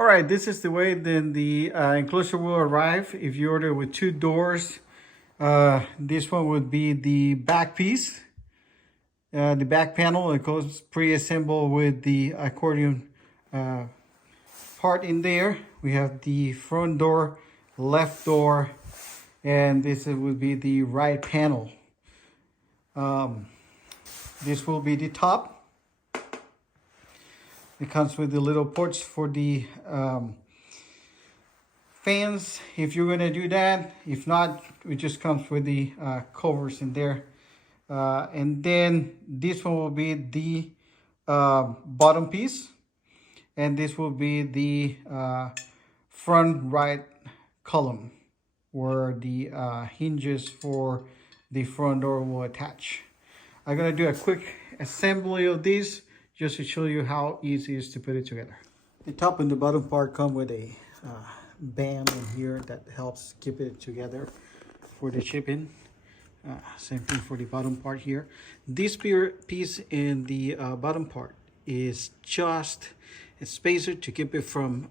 All right, this is the way then the enclosure will arrive. If you order with 2 doors, this one would be the back piece, the back panel. It goes pre-assembled with the accordion part in there. We have the front door, left door, and this would be the right panel. This will be the top. It comes with the little ports for the fans, if you're going to do that. If not, it just comes with the covers in there. And then this one will be the bottom piece. And this will be the front right column where the hinges for the front door will attach. I'm going to do a quick assembly of this just to show you how easy it is to put it together. The top and the bottom part come with a band in here that helps keep it together for the shipping. Same thing for the bottom part here. This piece in the bottom part is just a spacer to keep it from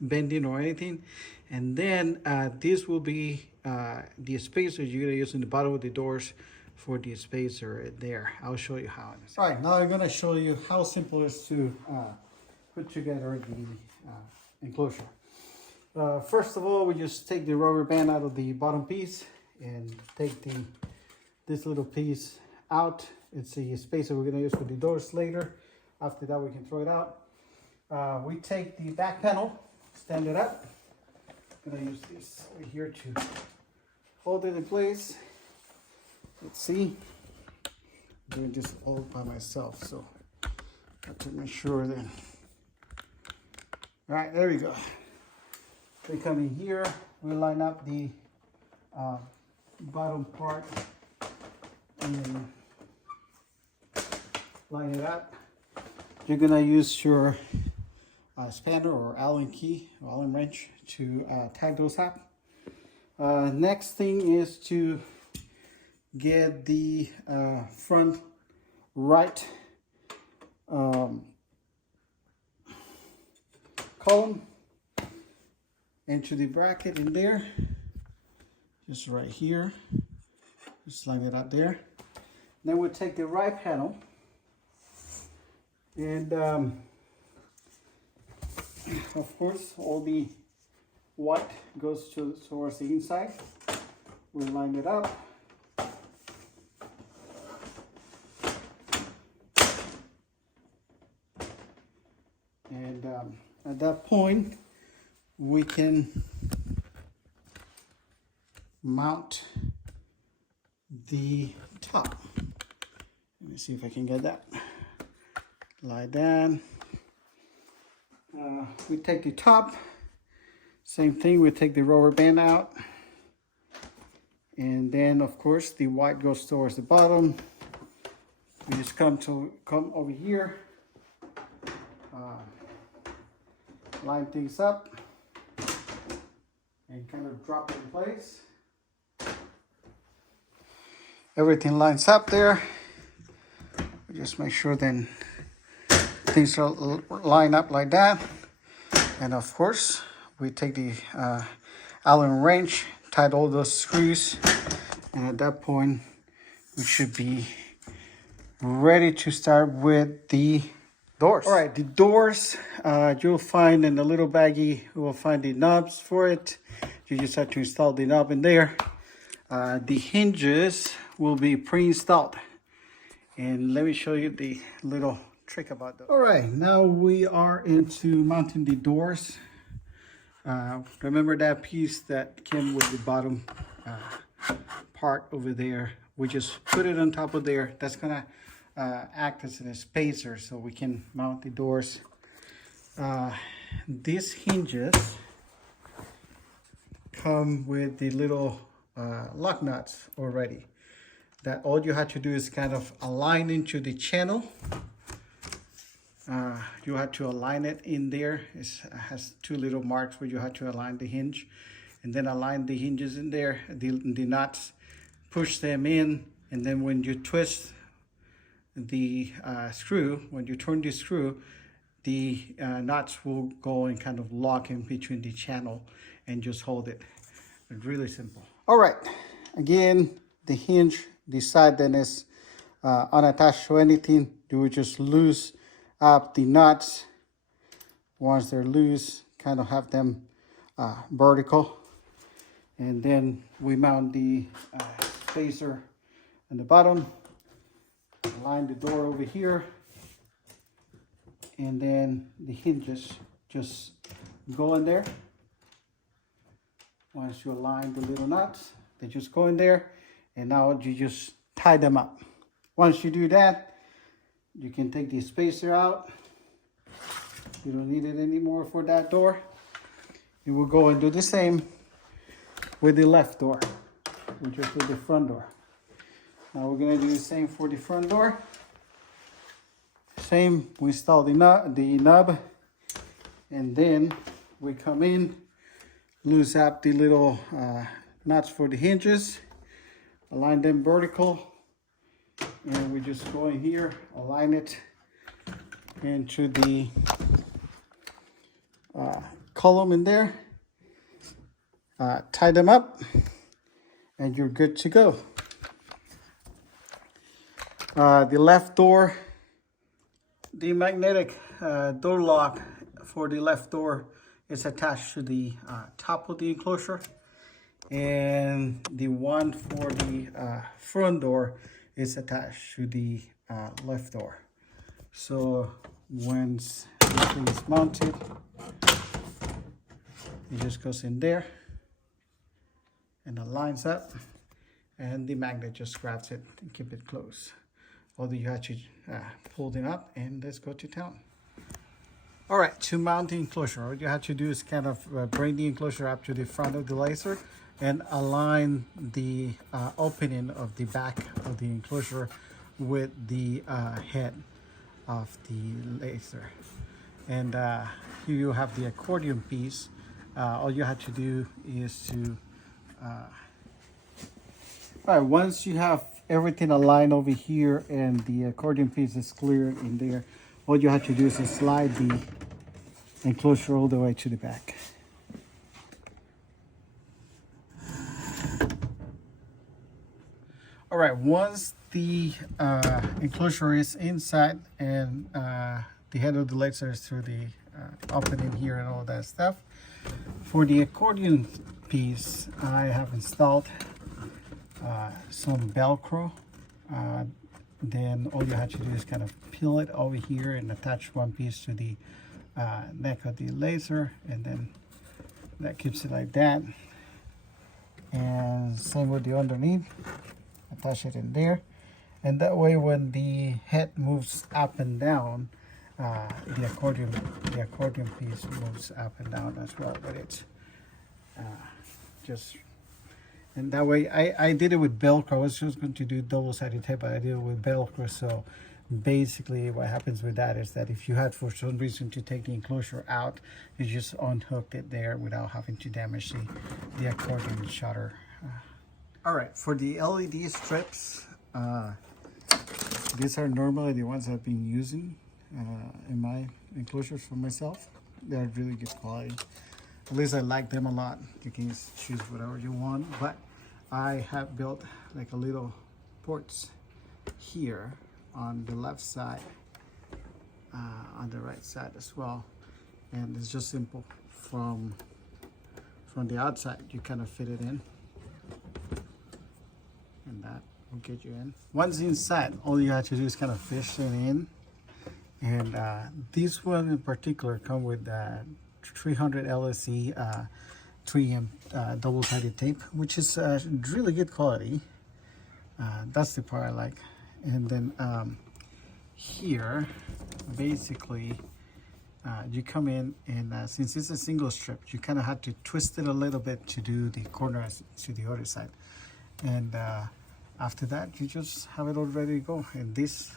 bending or anything. And then this will be the spacer you're going to use in the bottom of the doors for the spacer there. I'll show you how. All right, now I'm going to show you how simple it is to put together the enclosure. First of all, we just take the rubber band out of the bottom piece and take this little piece out. It's a spacer we're going to use for the doors later. After that, we can throw it out. We take the back panel, stand it up. I'm going to use this right here to hold it in place. Let's see. I'm doing this all by myself, so I have to make sure that. All right, there we go. We come in here, we line up the bottom part and line it up. You're gonna use your spanner or Allen key or Allen wrench to tag those up. Next thing is to get the front right column into the bracket in there, just right here. Just line it up there. Then we'll take the right panel and of course all the white goes towards the inside. We'll line it up. And at that point, we can mount the top. Let me see if I can get that. Lie down. We take the top. Same thing, we take the rubber band out. And then, of course, the white goes towards the bottom. We just come over here. Line things up and kind of drop it in place. Everything lines up there. Just make sure then things are line up like that. And of course, we take the Allen wrench, tight all those screws, and at that point, we should be ready to start with the doors. All right, the doors, you'll find in the little baggie, you will find the knobs for it. You just have to install the knob in there. The hinges will be pre-installed. And let me show you the little trick about those. All right, now we are into mounting the doors. Remember that piece that came with the bottom part over there? We just put it on top of there. That's gonna act as a spacer so we can mount the doors. These hinges come with the little lock nuts already. That all you have to do is kind of align into the channel. You have to align it in there. It has 2 little marks where you have to align the hinge, and then align the hinges in there, the nuts, push them in, and then when you twist the screw, when you turn the screw, the nuts will go and kind of lock in between the channel and just hold it. It's really simple. All right, again, the hinge, the side that is unattached to anything, you would just loose up the nuts. Once they're loose, kind of have them vertical. And then we mount the spacer on the bottom, align the door over here, and then the hinges just go in there. Once you align the little nuts, they just go in there, and now you just tie them up. Once you do that, you can take the spacer out. You don't need it anymore for that door. You will go and do the same with the left door, which is with the front door. Now we're gonna do the same for the front door. Same, we install the nub, and then we come in, loose up the little nuts for the hinges, align them vertical, and we just go in here, align it into the column in there, tie them up, and you're good to go. The left door, the magnetic door lock for the left door is attached to the top of the enclosure, and the one for the front door is attached to the left door. So once everything is mounted, it just goes in there and aligns up, and the magnet just grabs it and keep it closed. Although you have to pull them up, and let's go to town. All right, to mount the enclosure, all you have to do is kind of bring the enclosure up to the front of the laser and align the opening of the back of the enclosure with the head of the laser. And here you have the accordion piece. All you have to do is to all right, once you have everything aligned over here and the accordion piece is cleared in there, all you have to do is to slide the enclosure all the way to the back. All right, once the enclosure is inside and the head of the laser is through the opening here and all that stuff, for the accordion piece, I have installed some Velcro. Then all you have to do is kind of peel it over here and attach one piece to the neck of the laser, and then that keeps it like that. And same with the underneath, attach it in there, and that way when the head moves up and down, the accordion piece moves up and down as well. But it's just, and that way I did it with Velcro. I was just going to do double-sided tape, but I did it with Velcro. So basically what happens with that is that if you had for some reason to take the enclosure out, you just unhooked it there without having to damage the accordion shutter. All right, for the LED strips, these are normally the ones I've been using in my enclosures for myself. They're really good quality. At least I like them a lot. You can choose whatever you want, but I have built like a little ports here on the left side, on the right side as well, and it's just simple. From the outside you kind of fit it in, and that will get you in. Once inside, all you have to do is kind of fish it in, and this one in particular come with 300 LSE 3M double-sided tape, which is really good quality. That's the part I like. And then here, basically, you come in, and since it's a single strip, you kind of have to twist it a little bit to do the corners to the other side. And after that, you just have it all ready to go. And this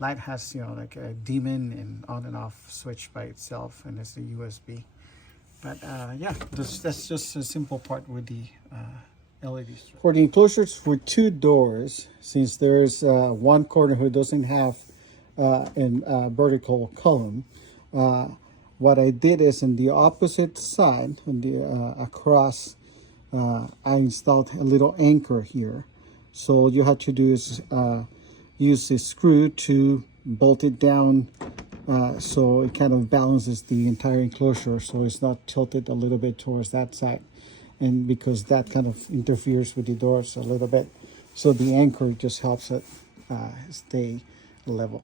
light has, like a dim-in and on and off switch by itself, and it's a USB. But yeah, that's just a simple part with the LED strip. For the enclosures for two doors, since there's one corner who doesn't have and vertical column. What I did is on the opposite side, on the across, I installed a little anchor here. So all you have to do is use a screw to bolt it down, so it kind of balances the entire enclosure, so it's not tilted a little bit towards that side, and because that kind of interferes with the doors a little bit, so the anchor just helps it stay level.